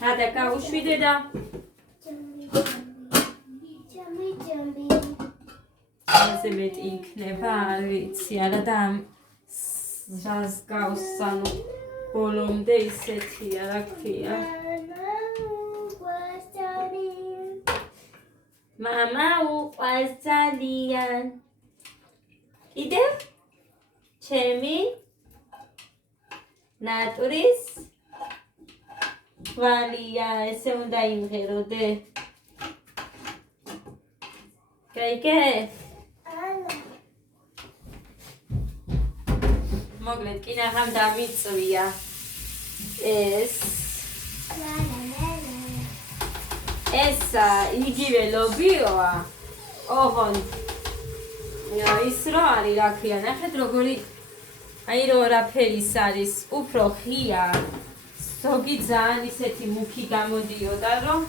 და გაუშვიდე და ასე მეტი იქნება, არ ვიცი, არა და რას გავს, ანუ ბოლომდე ისეთია, რა ქვია. მამა უყვარს ძალიან. კიდევ? ჩემი ნატურის ვალია, ესე უნდა იმღეროდე. გაიგე? მოკლედ კი ნახამ დამიწვია ეს იგივე ლობიოა ოღონ ის რო არის რა ქვია ნახეთ როგორი აი რო რაფერის არის უფრო ღია ზოგი ძალიან ისეთი მუქი გამოდიოდა რომ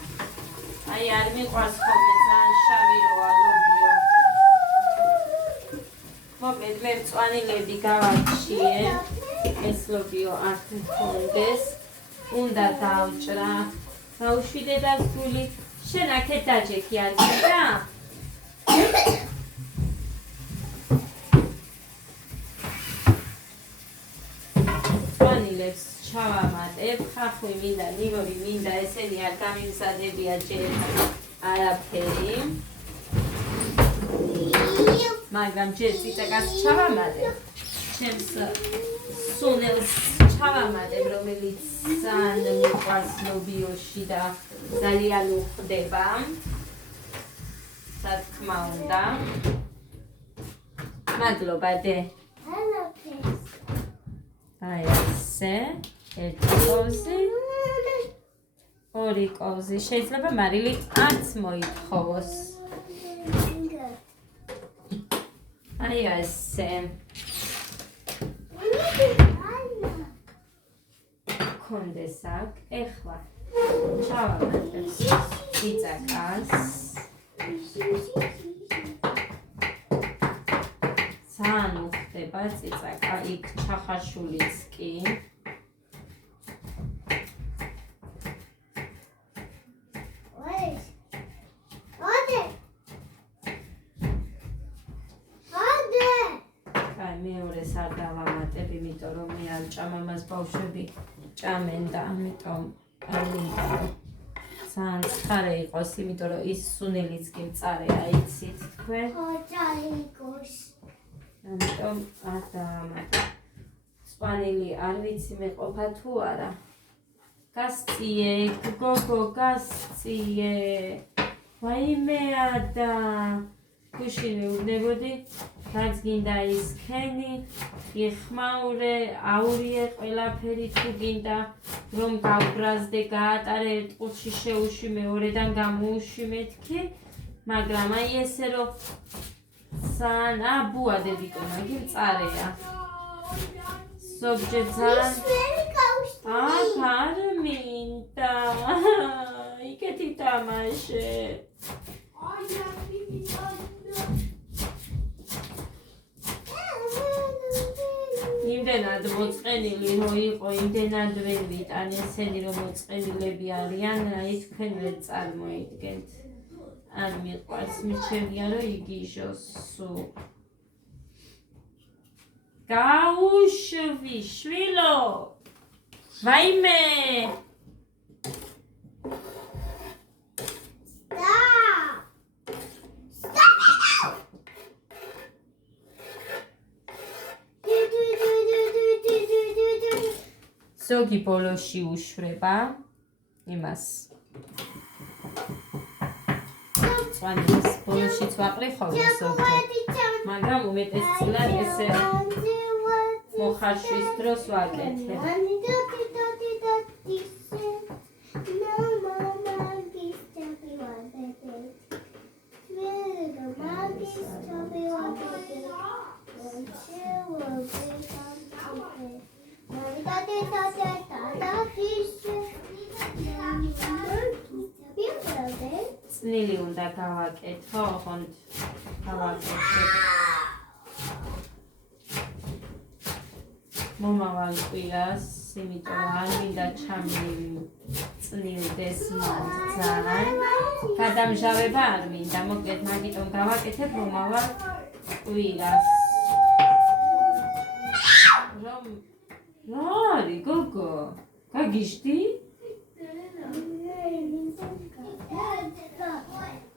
აი არ მიყვარს ხოლმე ძალიან შავი როა ლობიო მოკლედ მე მწვანილები გავარჩიე ეს ლობიო არ მქონდეს უნდა დავჭრა გაუშვიდე და გული შენ აქეთ დაჯექი არ გინდა მწვანილებს ჩავამატებ ხახვი მინდა ნივორი მინდა ესენი არ გამიმზადებია ჯერ არაფერი მაგრამ ჯერ წიწაკას ჩავამატებ ჩემს სუნელს ჩავამატებ რომელიც ძალიან მიყვარს ლობიოში და ძალიან უხდება რა თქმა უნდა მადლობა დე აი ესე ერთი კოვზი ორი კოვზი შეიძლება მარილი არც მოითხოვოს აი ესე კონდეს აქ ეხლა ჩავამატებ წიწაკას ძალიან უხდება წიწაკა იქ ჩახაშულიც კი მეორეს არ დავამატებ, იმიტომ რომ მე არ ჭამ ამას ბავშვები ჭამენ და ამიტომ არ მინდა ძალიან ცხარე იყოს, იმიტომ რომ ის სუნელიც კი მწარეა, იცით თქვენ? ხო, ძალიან იყოს. ამიტომ არ დავამატებ. სპანელი არ ვიცი მეყოფა თუ არა. გასწიე, გოგო, გასწიე. ვაიმეა და გუშინი ვნებოდი რაც გინდა ის ქენი, იხმაურე, აურიე ყველაფერი თუ გინდა რომ გავბრაზდე, გაატარე ერთ ყუთში შეუშვი მეორედან გამოუშვი მეთქი, მაგრამ აი ესე რომ ძალიან ბუა დედიკო მაგი მწარეა. ზოგჯერ ძალიან აქ არ მინდა, იქეთი თამაშე. იმდენად მოწყენილი რო იყო, იმდენად ვერ ვიტან ესენი რომ მოწყენილები არიან, აი თქვენ ვერ წარმოიდგენთ. არ მიყვარს, მიჩვენია რომ იგიჟოს სულ. გაუშვი, შვილო! ვაიმე! ზოგი ბოლოში უშვება იმას. წვანილს ბოლოშიც ვაყრი ხოლმე ზოგჯერ. მაგრამ უმეტესწილად ესე მოხარშვის დროს ვაკეთებ. წნილი უნდა გავაკეთო, ხონდ გავაკეთებ. მომავალ კვირას, იმიტომ რომ არ მინდა ჩამივი წნილდეს მან ძალიან. გადამჟავება არ მინდა, მოკლედ მაგიტომ გავაკეთებ რომ ავალ კვირას. რომ რა არის გოგო? გაგიშდი?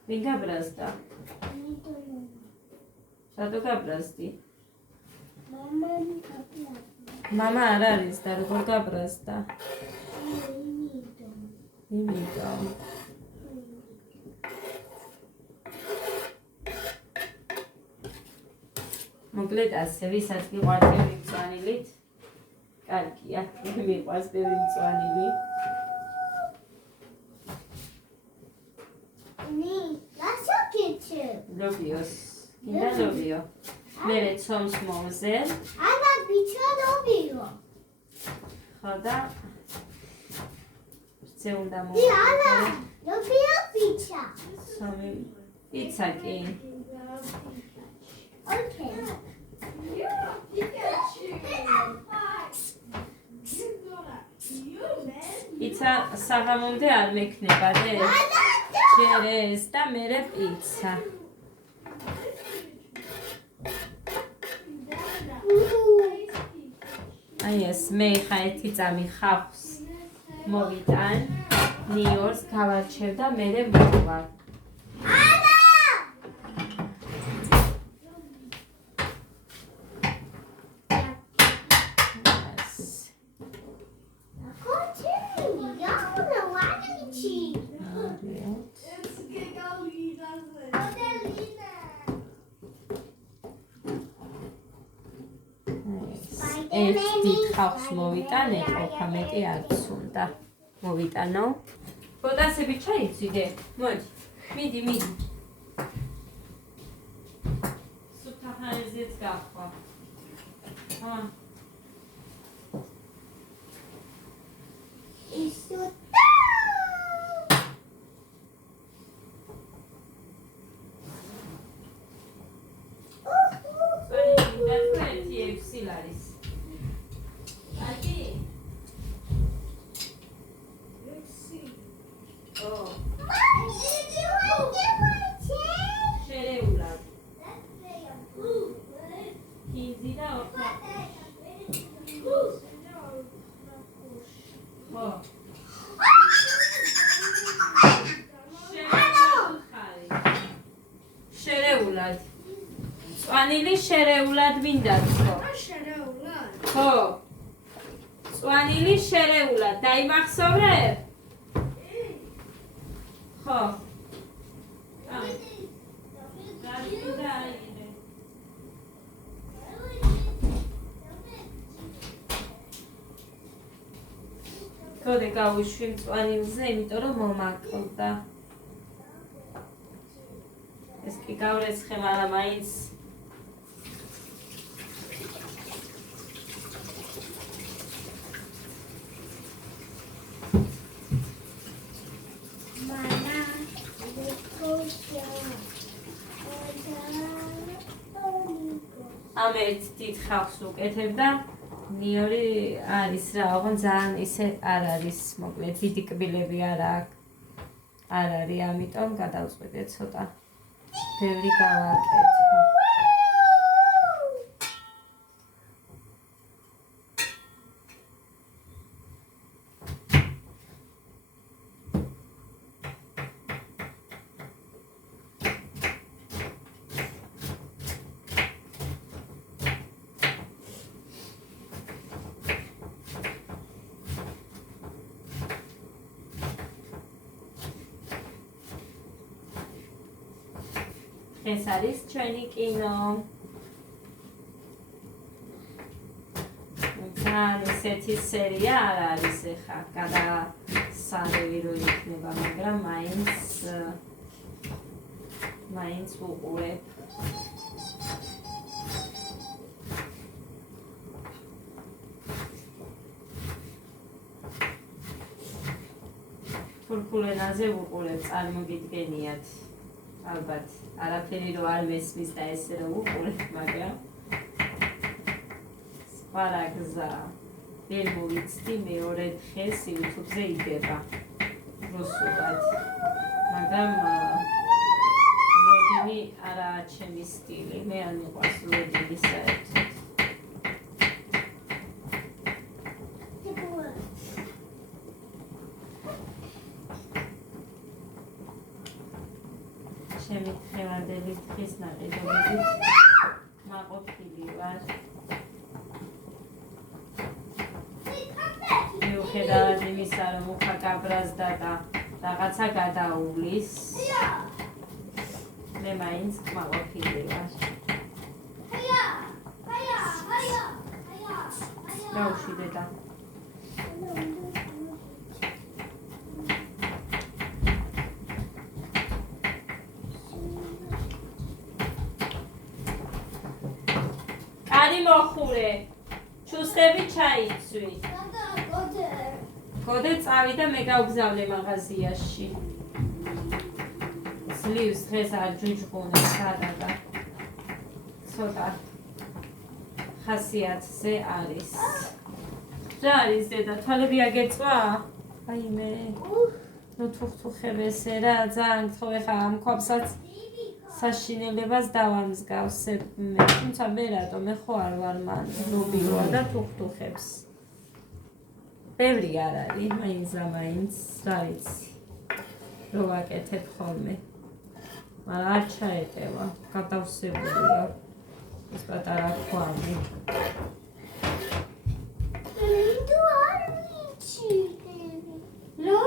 ვინ გაბრაზდა? რატო გაბრაზდი? მამა არ არის და როგორ გაბრაზდა? იმიტომ. მოკლედ ასე, ვისაც გიყვართ ბევრი მწვანილით, კარგია, მიყვარს ბევრი მწვანილი. ლობიოს, გინდა ლობიო. მერე ცომს მოვზერ. ანა ბიჭა ლობიო. ხო და ზე უნდა ანა ლობიო ბიჭა. ცომი პიცა კი. ოკეი. პიცა საღამომდე არ მექნება დე. ჯერეს და მერე პიცა. აი ეს მე ხა ერთი წამი ხავს მოვიტან ნიორს გავარჩევ და მერე მოვარ. ერთი ხავს მოვიტანე, ყოფა მეტი არც უნდა. მოვიტანო. პოტასები ჩაიცვიდე. მოდი. მიდი. სუფთა ხანზეც გახვა. ჰა. შერეულად. წვანილი შერეულად მინდათ ხო? შერეულად. ხო. წვანილი შერეულად. დაიმახსოვრებ? ხო. კოდე გავუშვი მწვანილზე, იმიტომ რომ მომაკლდა. ეს კი გავრეცხე, მაგრამ მაინც ამ ერთ დიდ ხავს უკეთებ და ნიორი არის რა, ოღონდ ძალიან ისე არ არის, მოკლედ დიდი კბილები არ არის, ამიტომ გადავწყვეტე ცოტა ბევრი გავაკეთო. ეს არის ჩვენი კინო. ძალიან ესეთი სერია არ არის ეხა, გადასარევი რო იქნება, მაგრამ მაინც უყურებ. თურქულ ენაზე ვუყურებ, წარმოგიდგენიათ. ალბათ, არაფერი რო არ მესმის და ესე რომ უყურებ, მაგრამ სხვა რა გზა ვერ მოვიცდი, მეორე დღეს YouTube-ზე იდება. რუსულად. მაგრამ როდინი არაა ჩემი სტილი. მე არ მიყვარს როდინი საერთოდ. ჩემი დღევანდელი დღის ნაყიდობით მაყოფილი ვარ. მიუხედავად იმისა, რომ მუხა გაბრაზდა და რაღაცა გადაუვლის, მე მაინც მაყოფილი ვარ. გავუშვი დედა. კარი მოხურე, ჩუსტები ჩაიცვი. გოდე წავიდა, მე გავგზავნე მაღაზიაში. ძლივს დღეს არ ჯუჯღუნე სადაგა. ცოტა ხასიათზე არის. რა არის დედა, თვალები აგეწვა? აიმე. ნუ თუხთუხებესე რა, ძალიან გთხოვე ხა ამ ქვაბსაც საშინელებას დავამსგავსებ მე. თუმცა მე რატო, მე ხო არ ვარ მან ნუბიოა და თუხთუხებს. ბევრი არ არის, მაინც რა ვიცი, რო ვაკეთებ ხოლმე. მაგრამ არ ჩაეტევა, გადავსებულია ეს პატარა ქვაბი. თუ არ ვიციდები. რა?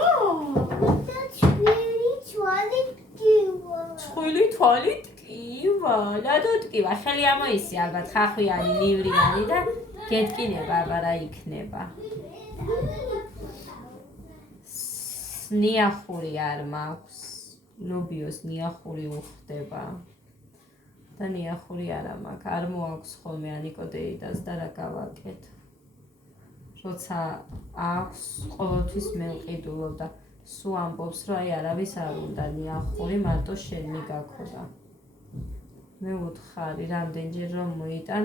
და ჩვენი თვალი ტკივა. წხვილი თვალი ტკივა, რატო ტკივა? ხელი ამოისი ალბათ ხახვიანი, ნივრიანი და გეტკინება, აბა რა იქნება. ნიახური არ მაქვს. ლობიოს ნიახური უხდება. და ნიახური არა მაქვს. არ მოაქვს ხოლმე ანიკოდეიდას და რა გავაკეთო. როცა აქვს, ყოველთვის მევყიდულობ და სულ ამბობს, რომ აი არავის არ უნდა ნიახური, მარტო შენ მიგაქოდა. მე ვუთხარი, რამდენჯერ რომ მოიტან,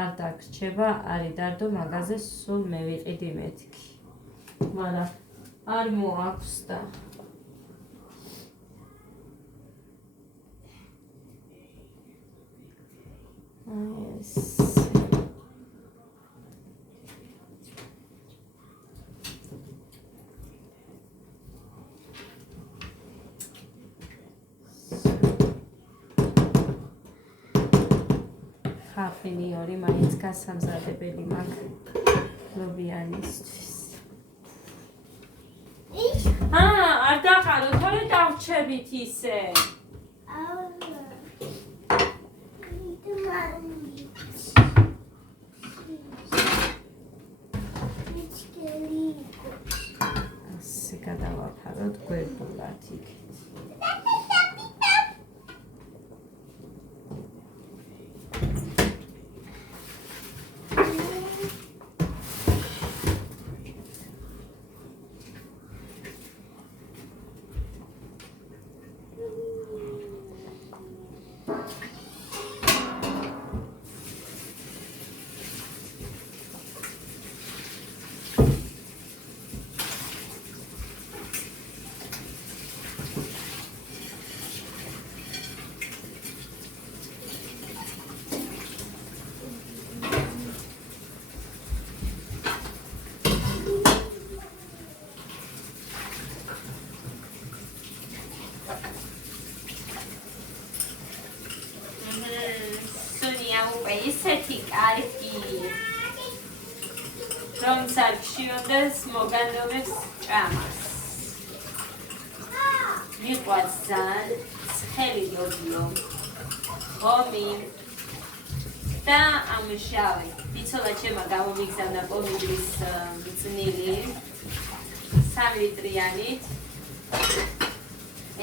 არ დაგრჩება, არ იდარდო მაგაზე სულ მევიყიდი მეთქი. მაგრამ არ მოაქვს და ეს ხაფინი ორი მაინც გასამზადებელი მაქვს ლობიანისთვის. არ დაყარო, თორე დავჩებით ისე. ასე გადავაფაროთ გვერდულად იქით. ისეთი კარგი რომ სარქშიონდეს მოგანდომებს ჭამას. მიყვარს ძალიან ცხელი ლობიო, ხომი და ამუშავი. იცოლა ჩემა გამომიგზავნა პომიდრის მწნილი 3 ლიტრიანით.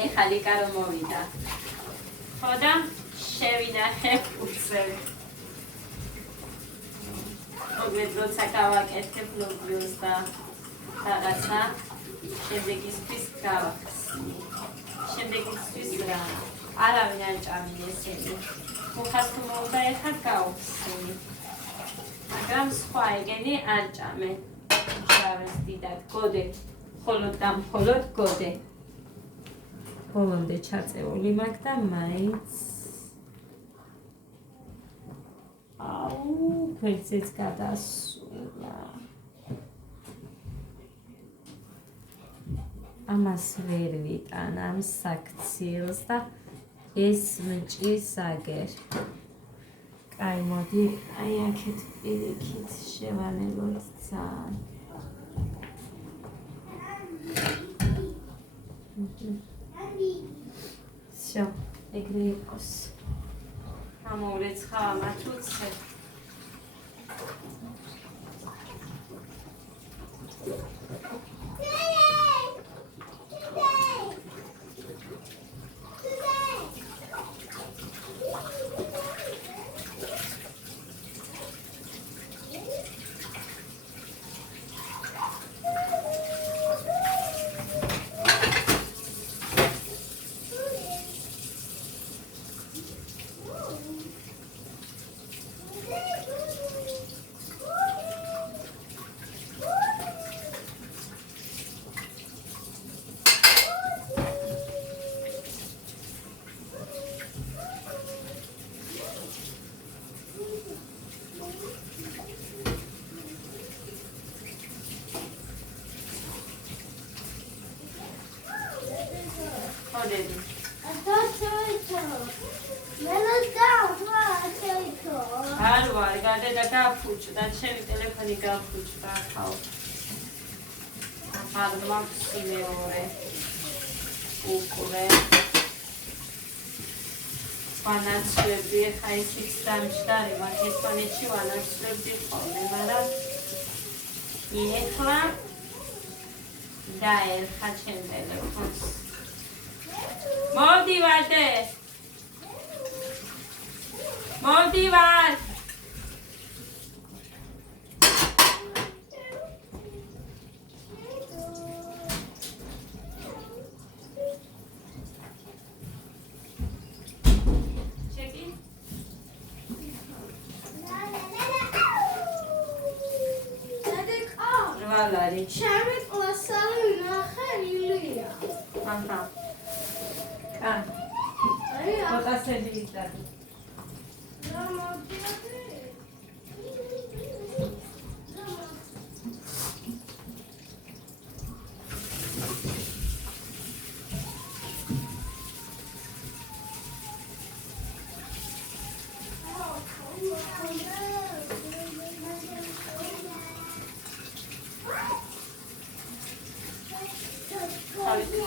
ეხლა ლიკა რომ მოვიდა. ხო და შევინახე უცებ. მოგვედ როცა გავაკეთებ ლობიოს და რაღაცა შემდეგისთვის გავახსნი. შემდეგისთვის რა არავინ არ ჭამინ ესენი. მუხას თუ მოუდა ეხლა გავხსნი. მაგრამ სხვა ეგენი არ ჭამენ. შავეს დიდად გოდე მხოლოდ და მხოლოდ გოდე. ბოლომდე ჩაწეული მაქვს და მაინც გვერდზეც გადასულა. ამას ვერ ვიტან ამ საქციელს და ეს მჭის აგერ. კაი, მოდი, აი აქეთ პირიქით შევანელოთ ძალიან. Всё, ეგრე იყოს. ამოვრეცხა ამათუცე. არ ვარ, გადადა გაფუჭდა, ჩემი ტელეფონი გაფუჭდა, ხაო. ახალ მაქვს მეორე. უკვე. ვანაცვლები, ხა ისიც დამჯდარი, მაგ ესპანეთში ვანაცვლები ხოლმე, მაგრამ ეხლა გაერხა ჩემ ტელეფონს. მოვდივარდე! მოვდივარ! ჩეკი? რვალარი. ჩემი კლასელი ნახე ილია. აჰა. კან. ფოტოსები ვიტადი.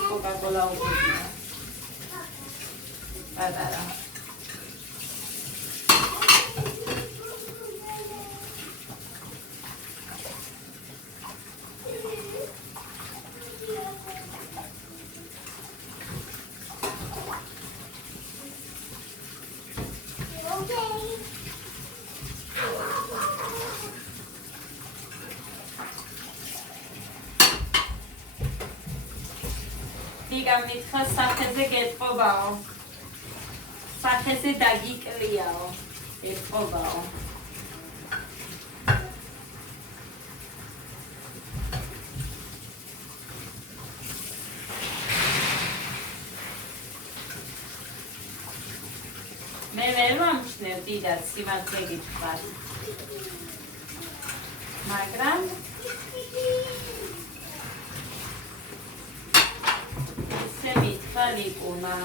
Coca-Cola uputina. Patara. გამითხრა სახეზე გეტყობაო. სახეზე დაგიკლიაო. ეტყობაო. მე ვერ ვამჩნევ დიდად სიმართლე გითხრათ. მაგრამ Falipuna.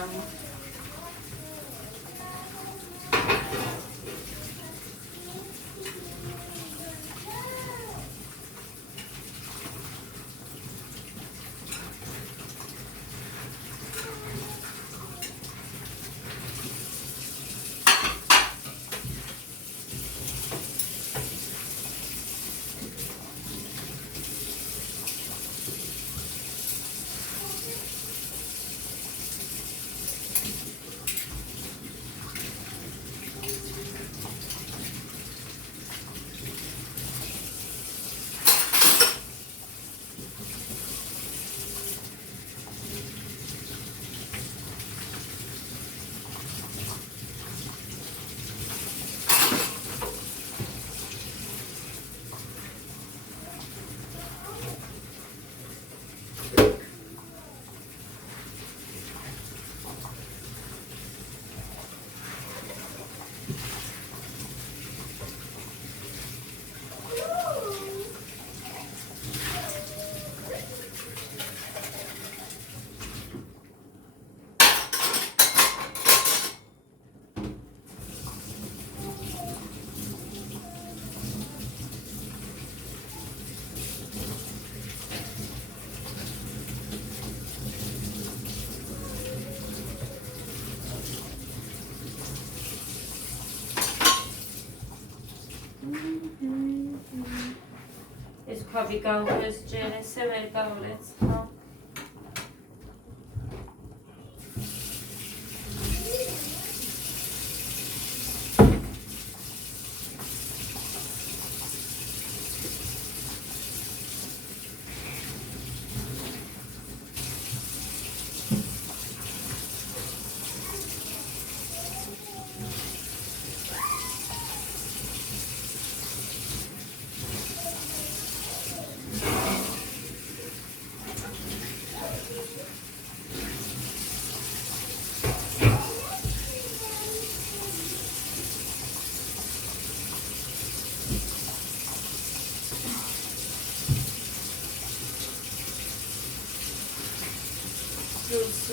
ხავი გავხეს ჯერ ესე ვერ გავლეცხა.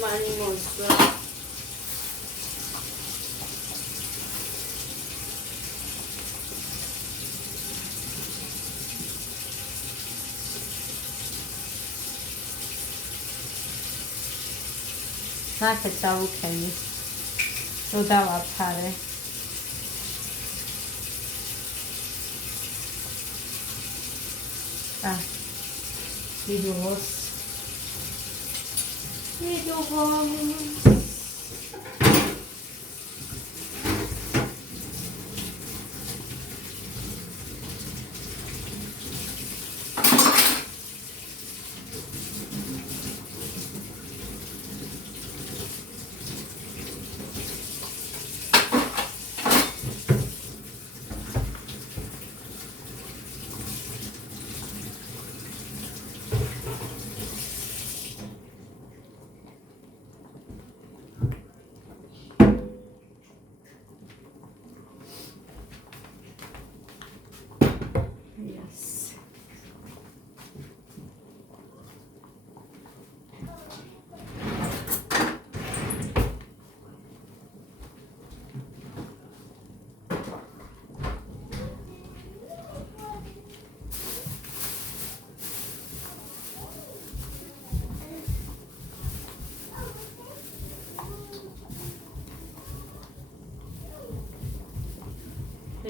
Mani mostra. Nākat savu kemi. Nu dava pare. Viduvos.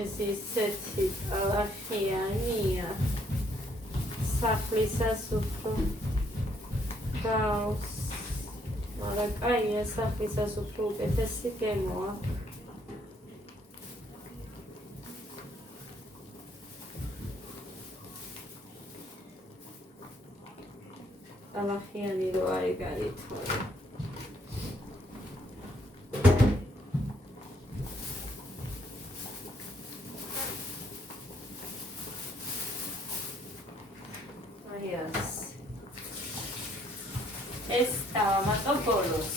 ეს ისეთი ტალახიანია. სახლისას უფრო გავს. მაგრამ კაია, სახლისას უფრო უკეთესი გემოა. ტალახიანი რო არის გარითო. ეს დავამატო ბოლოს.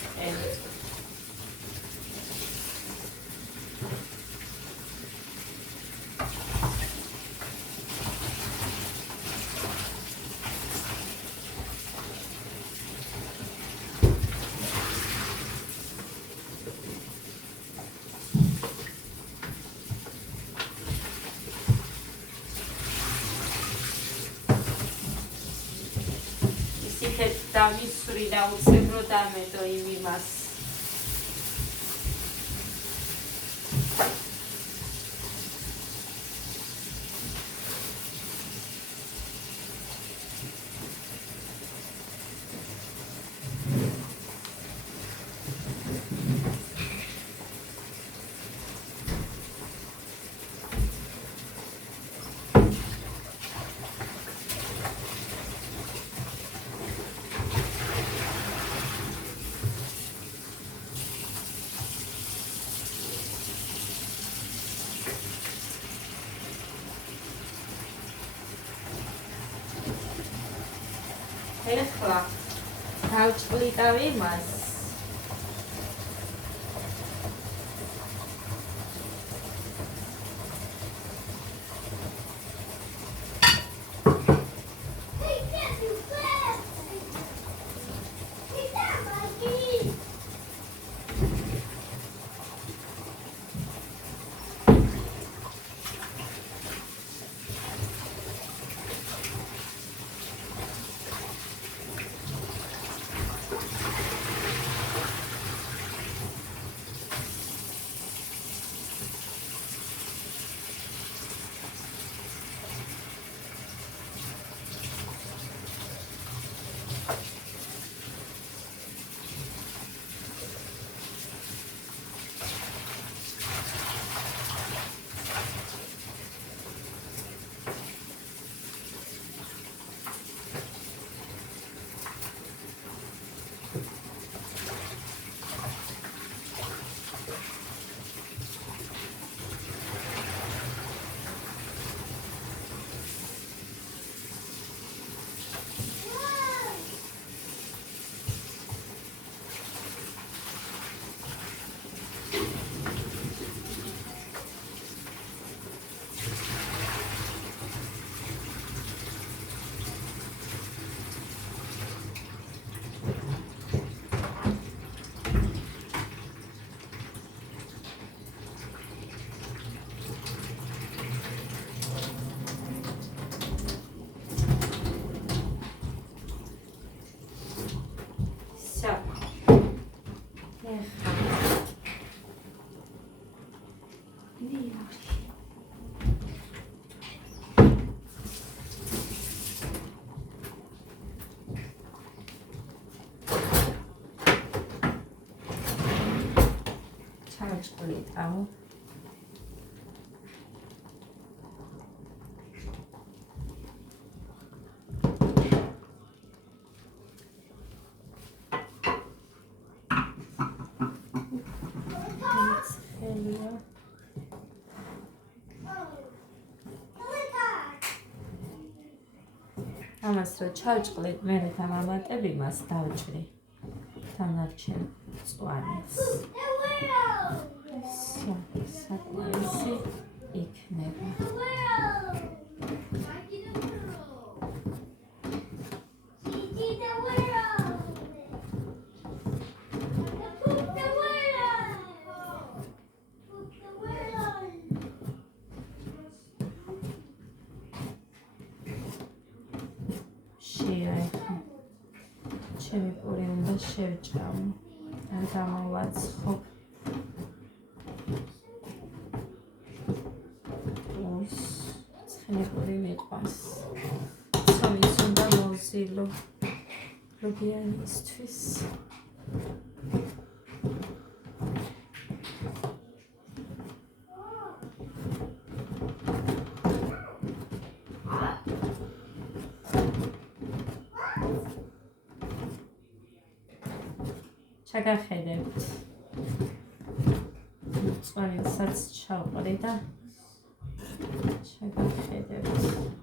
დამისვრი და უცებრო დამედო იმ იმას. ეხლა დავჭყლიტავ იმას. ჩაჭყლიტავ. ამას რო ჩავჭყლით, მე დამამატებ იმას დავჭრი. დანარჩენ მწვანეს. საკმარისი იქნება. ჩემი პური უნდა შევჭამო. არ გამოვაცხობ. ცხენი პური მიყვარს. სამიც უნდა მოვზილო. ლობიანისთვის. ჩაგახედებთ. მწვანესაც ჩავყრი და ჩაგახედებთ.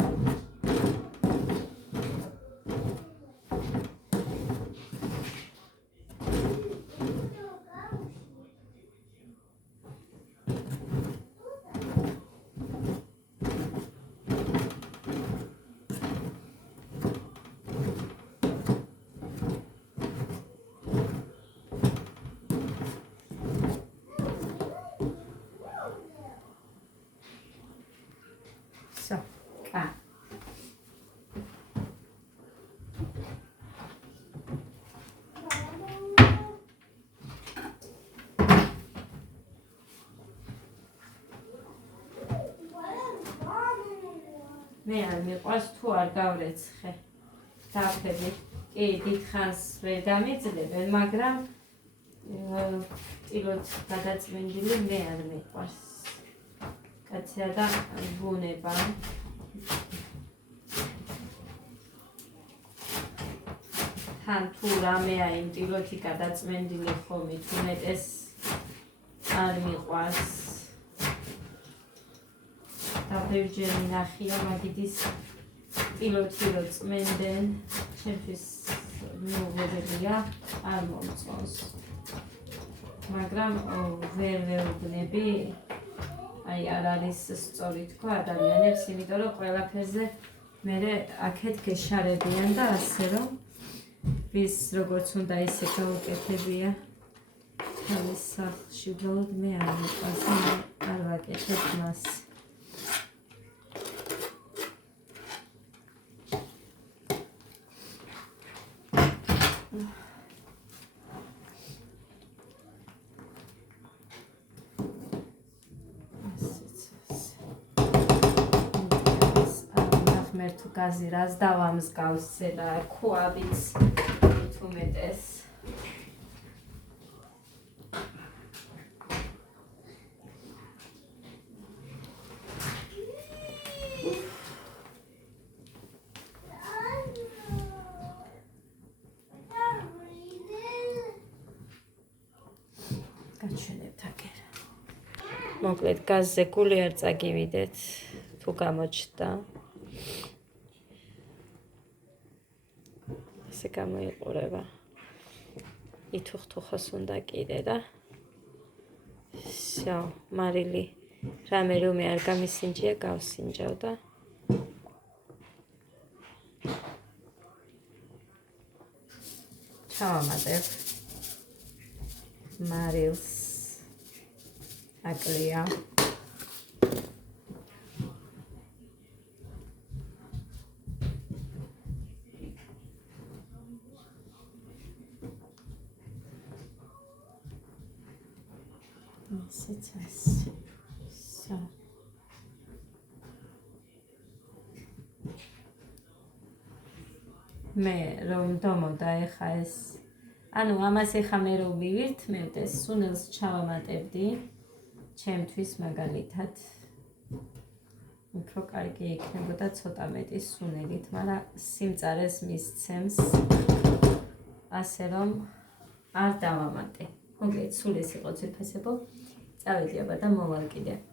მე არ მიყვარს თუ არ გავრეცხე. დავხედე. კი, დიდხანს ვერ დამიძლებენ, მაგრამ ტილოთ გადაწმენდილი მე არ მიყვარს. კაცია და ბუნება. თან თუ რამეა იმ ტილოთი გადაწმენდილი ხომ უმეტეს არ მიყვარს. და ბევრჯერ მინახია მაგიდის ტილოთი რო წმენდენ, ჩემთვის მიუღებელია, არ მომწონს. მაგრამ ვერ ვეუბნები, აი არ არის სწორი თქვა ადამიანებს, იმიტომ რომ ყველაფერზე მერე აქეთ გეშარებიან და ასე რომ ვის როგორც უნდა ისე გაუკეთებია თავის სახლში. უბრალოდ მე არ მიყვარს, არ ვაკეთებ მას. თუ გაზი რას დავამსგავსე და ქვაბიც თუ მეტეს. გაჩვენებთ აქ. მოკლედ გაზზე გული არ წაგივიდეთ თუ გამოჩნდა. ესე გამოიყურება. ითუხთუხოს უნდა კიდე და всё, მარილი რამე რომე არ გამისინჯია, გავსინჯავ და ჩავამატებ მარილს. აკლია. So. მე რომ დამოდა ეხა ეს ანუ ამას ეხა მე რო ვივირთმევდე, სუნელს ჩავამატებდი ჩემთვის მაგალითად. უფრო კარგი იქნებოდა ცოტა მეტი სუნელით, მაგრამ სიმწარეს მისცემს ასე რომ არ დავამატე. მოგეთ, სულ ეს იყო ძვირფასებო. წავედი აბა და მოვალ კიდე.